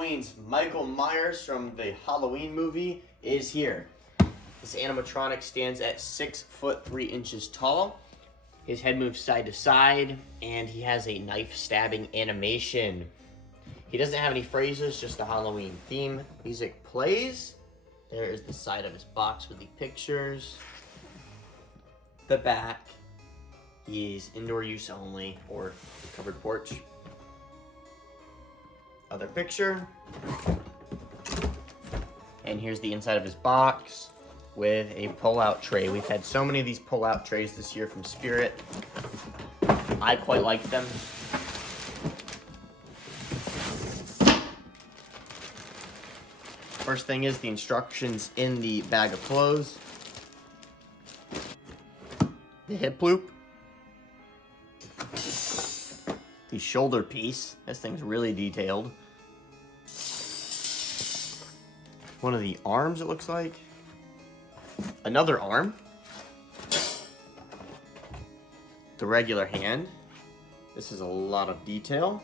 Halloween's Michael Myers from the Halloween movie is here. This animatronic stands at 6 foot 3 inches tall. His head moves side to side, and he has a knife stabbing animation. He doesn't have any phrases, just the Halloween theme. Music plays. There is the side of his box with the pictures. The back. He's indoor use only, or the covered porch. Other picture. And here's the inside of his box with a pull-out tray. We've had so many of these pull-out trays this year from Spirit. I quite like them. First thing is the instructions in the bag of clothes. The hip loop. The shoulder piece. This thing's really detailed. One of the arms, it looks like. Another arm. The regular hand. This is a lot of detail.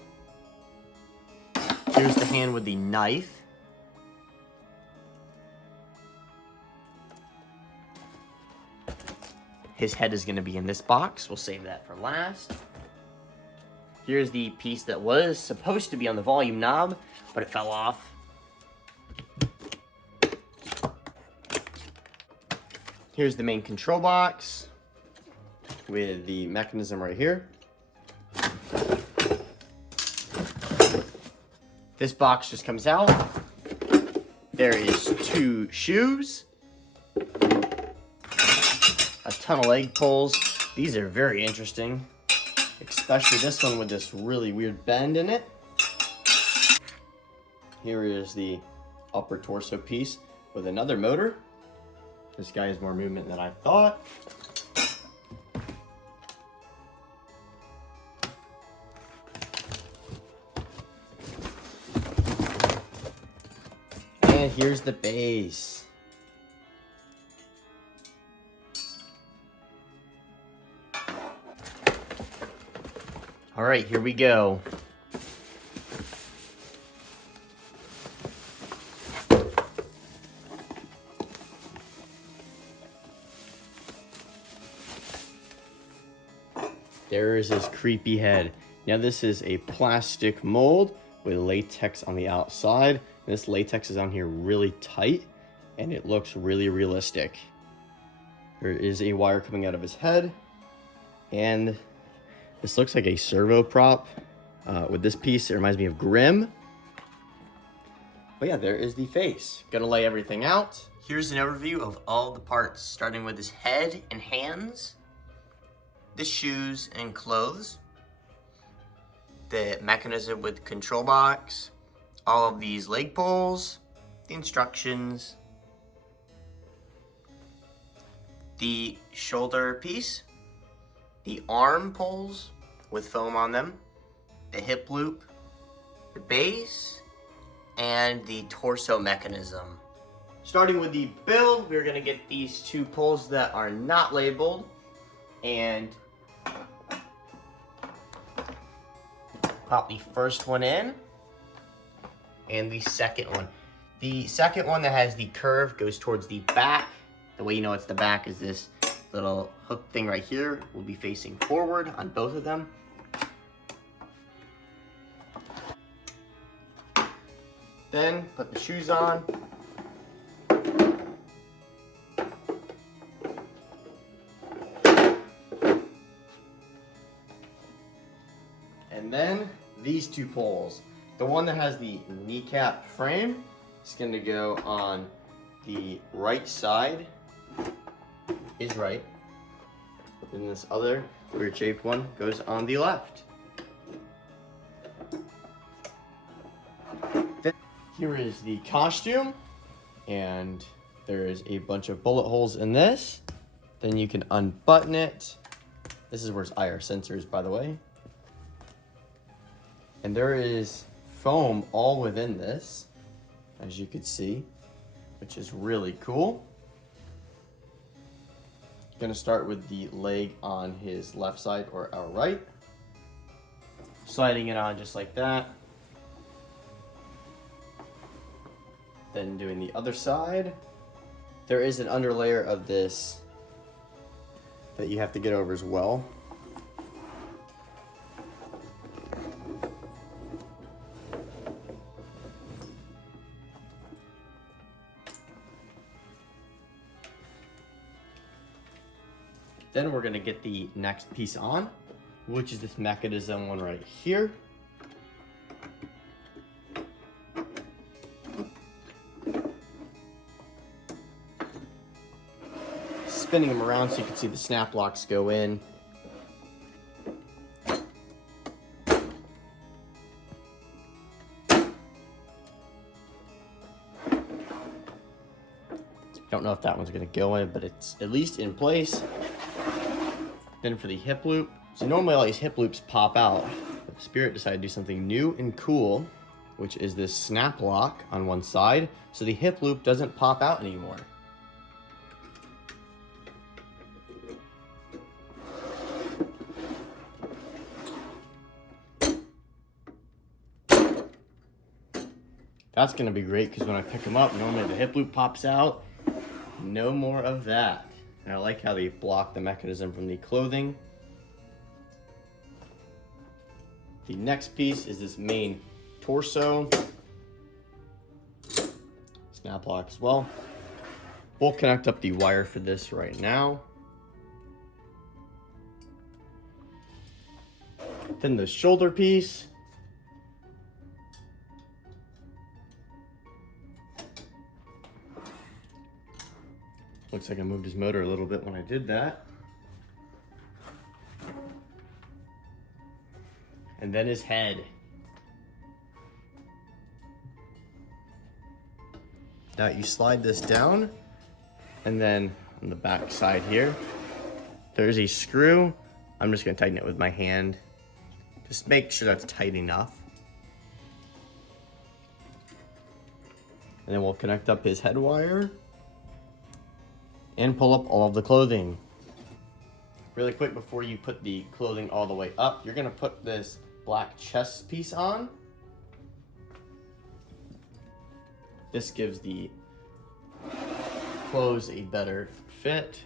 Here's the hand with the knife. His head is going to be in this box. We'll save that for last. Here's the piece that was supposed to be on the volume knob, but it fell off. Here's the main control box with the mechanism right here. This box just comes out. There is 2 shoes. A ton of leg pulls. These are very interesting, especially this one with this really weird bend in it. Here is the upper torso piece with another motor. This guy has more movement than I thought. And here's the base. All right, here we go. There is his creepy head. Now this is a plastic mold with latex on the outside. And this latex is on here really tight, and it looks really realistic. There is a wire coming out of his head, and this looks like a servo prop. With this piece, it reminds me of Grimm. But yeah, there is the face. Gonna lay everything out. Here's an overview of all the parts, starting with his head and hands, the shoes and clothes, the mechanism with the control box, all of these leg pulls, the instructions, the shoulder piece, the arm pulls with foam on them, the hip loop, the base, and the torso mechanism. Starting with the build, we're gonna get these 2 pulls that are not labeled and pop the first one in and the second one. The second one that has the curve goes towards the back. The way you know it's the back is this little hook thing right here will be facing forward on both of them. Then put the shoes on. And then these 2 poles. The one that has the kneecap frame is going to go on the right side. Is right. And this other weird shaped one goes on the left. Here is the costume, and there is a bunch of bullet holes in this. Then you can unbutton it. This is where his IR sensor is, by the way. And there is foam all within this, as you could see, which is really cool. Gonna start with the leg on his left side or our right. Sliding it on just like that. Then doing the other side, there is an underlayer of this that you have to get over as well. Then we're gonna get the next piece on, which is this mechanism one right here. Spinning them around so you can see the snap locks go in. Don't know if that one's gonna go in, but it's at least in place. Then for the hip loop, so normally all these hip loops pop out, but Spirit decided to do something new and cool, which is this snap lock on one side, so the hip loop doesn't pop out anymore. That's gonna be great because when I pick them up, normally the hip loop pops out. No more of that. And I like how they block the mechanism from the clothing. The next piece is this main torso. Snap lock as well. We'll connect up the wire for this right now. Then the shoulder piece. Looks like I moved his motor a little bit when I did that. And then his head. Now you slide this down, and then on the back side here, there's a screw. I'm just gonna tighten it with my hand. Just make sure that's tight enough. And then we'll connect up his head wire and pull up all of the clothing. Really quick before you put the clothing all the way up, you're gonna put this black chest piece on. This gives the clothes a better fit.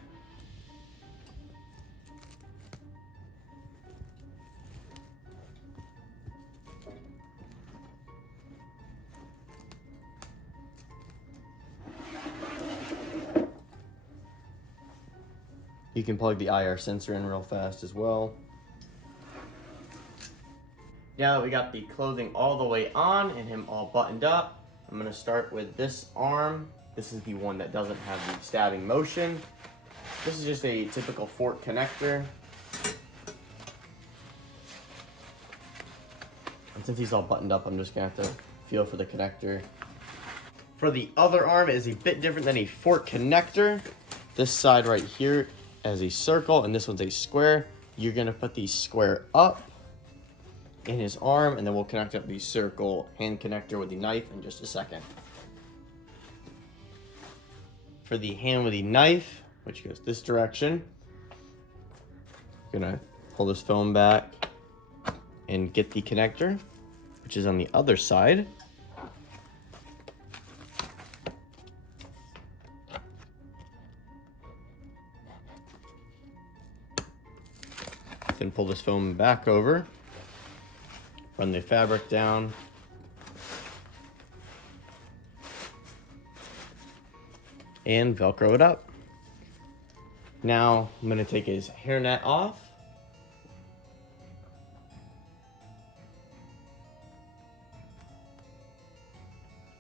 You can plug the IR sensor in real fast as well. Now that we got the clothing all the way on and him all buttoned up, I'm gonna start with this arm. This is the one that doesn't have the stabbing motion. This is just a typical fork connector. And since he's all buttoned up, I'm just gonna have to feel for the connector. For the other arm, it is a bit different than a fork connector. This side right here has a circle and this one's a square. You're gonna put the square up in his arm, and then we'll connect up the circle hand connector with the knife in just a second. For the hand with the knife, which goes this direction, gonna pull this foam back and get the connector, which is on the other side. Then pull this foam back over, run the fabric down, and Velcro it up. Now I'm gonna take his hairnet off.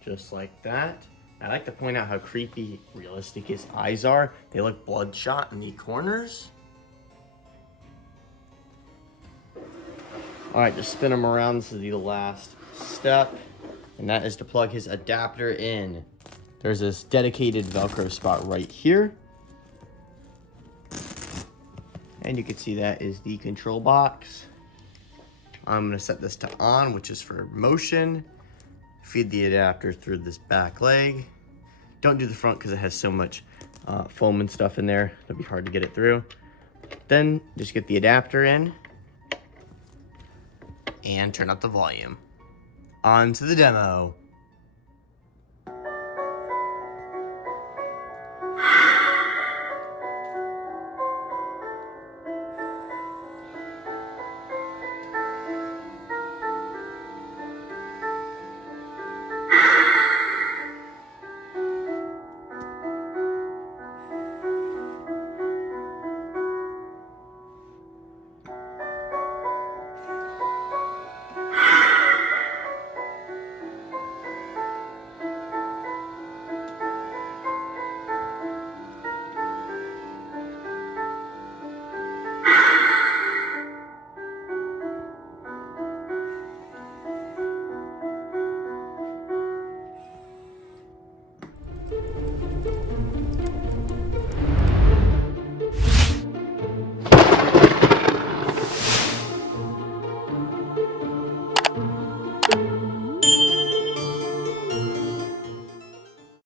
Just like that. I like to point out how creepy realistic his eyes are. They look bloodshot in the corners. All right, just spin him around. This is the last step, and that is to plug his adapter in. There's this dedicated Velcro spot right here. And you can see that is the control box. I'm gonna set this to on, which is for motion. Feed the adapter through this back leg. Don't do the front because it has so much foam and stuff in there. It'll be hard to get it through. Then just get the adapter in and turn up the volume. On to the demo.